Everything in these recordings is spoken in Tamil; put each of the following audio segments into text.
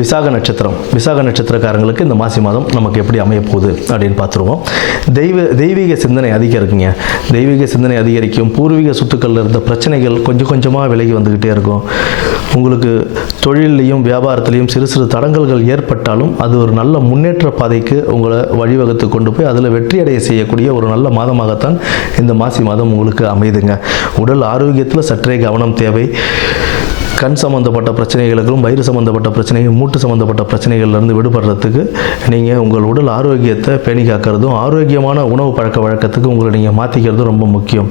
விசாக நட்சத்திரம் விசாக நட்சத்திரக்காரங்களுக்கு இந்த மாசி மாதம் நமக்கு எப்படி அமைய போகுது அப்படின்னு பார்த்துருவோம். தெய்வ தெய்வீக சிந்தனை அதிகரிக்குங்க தெய்வீக சிந்தனை அதிகரிக்கும். பூர்வீக சொத்துக்களில் இருந்த பிரச்சனைகள் கொஞ்சம் கொஞ்சமாக விலகி வந்துக்கிட்டே இருக்கும். உங்களுக்கு தொழிலையும் வியாபாரத்திலையும் சிறு சிறு தடங்கல்கள் ஏற்பட்டாலும் அது ஒரு நல்ல முன்னேற்ற பாதைக்கு உங்களை வழிவகுத்து கொண்டு போய் அதில் வெற்றி அடைய செய்யக்கூடிய ஒரு நல்ல மாதமாகத்தான் இந்த மாசி மாதம் உங்களுக்கு அமையுதுங்க. உடல் ஆரோக்கியத்தில் சற்றே கவனம் தேவை. கண் சம்மந்தப்பட்ட பிரச்சனைகளுக்கும் வயிறு சம்மந்தப்பட்ட பிரச்சனைகள் மூட்டு சம்மந்தப்பட்ட பிரச்சனைகள்லேருந்து விடுபடுறதுக்கு நீங்கள் உங்கள் உடல் ஆரோக்கியத்தை பேணி காக்கிறதும் ஆரோக்கியமான உணவு பழக்க வழக்கத்துக்கு உங்களை நீங்கள் மாற்றிக்கிறதும் ரொம்ப முக்கியம்.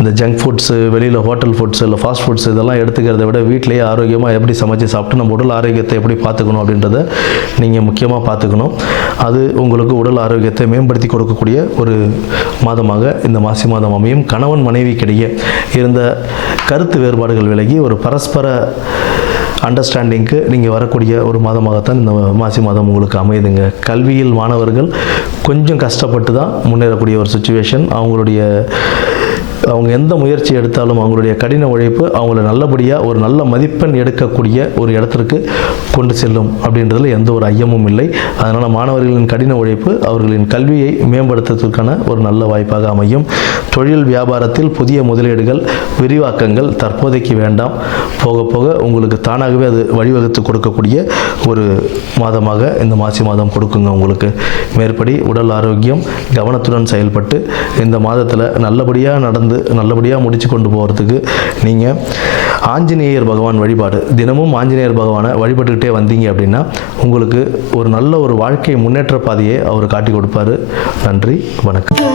இந்த ஜங்க் ஃபுட்ஸு வெளியில் ஹோட்டல் ஃபுட்ஸ் இல்லை ஃபாஸ்ட் ஃபுட்ஸ் இதெல்லாம் எடுத்துக்கிறத விட வீட்டிலேயே ஆரோக்கியமாக எப்படி சமைச்சு சாப்பிட்டு நம்ம உடல் ஆரோக்கியத்தை எப்படி பார்த்துக்கணும் அப்படின்றத நீங்கள் முக்கியமாக பார்த்துக்கணும். அது உங்களுக்கு உடல் ஆரோக்கியத்தை மேம்படுத்தி கொடுக்கக்கூடிய ஒரு மாதமாக இந்த மாசி மாதம் அமையும். கணவன் மனைவிக்கிடையே இருந்த கருத்து வேறுபாடுகள் விலகி ஒரு பரஸ்பர அண்டர்ஸ்டாண்டிங்க்கு நீங்கள் வரக்கூடிய ஒரு மாதமாகத்தான் இந்த மாசி மாதம் உங்களுக்கு அமையுதுங்க. கல்வியில் மாணவர்கள் கொஞ்சம் கஷ்டப்பட்டு தான் முன்னேறக்கூடிய ஒரு சுச்சுவேஷன் அவங்களுடைய அவங்க எந்த முயற்சி எடுத்தாலும் அவங்களுடைய கடின உழைப்பு அவங்கள நல்லபடியாக ஒரு நல்ல மதிப்பெண் எடுக்கக்கூடிய ஒரு இடத்திற்கு கொண்டு செல்லும் அப்படின்றதுல எந்த ஒரு ஐயமும் இல்லை. அதனால் மாணவர்களின் கடின உழைப்பு அவர்களின் கல்வியை மேம்படுத்துவதற்கான ஒரு நல்ல வாய்ப்பாக அமையும். தொழில் வியாபாரத்தில் புதிய முதலீடுகள் விரிவாக்கங்கள் தற்போதைக்கு வேண்டாம். போக போக உங்களுக்கு தானாகவே அது வழிவகுத்து கொடுக்கக்கூடிய ஒரு மாதமாக இந்த மாசி மாதம் கொடுக்குங்க உங்களுக்கு. மேற்படி உடல் ஆரோக்கியம் கவனத்துடன் செயல்பட்டு இந்த மாதத்தில் நல்லபடியாக நடந்து நல்லபடியாக முடித்து கொண்டு போகிறதுக்கு நீங்கள் ஆஞ்சநேயர் பகவான் வழிபாடு தினமும் ஆஞ்சநேயர் பகவானை வழிபட்டுக்கிட்டே வந்தீங்க அப்படின்னா உங்களுக்கு ஒரு நல்ல ஒரு வாழ்க்கை முன்னேற்ற பாதையை அவர் காட்டி கொடுப்பாரு. நன்றி வணக்கம்.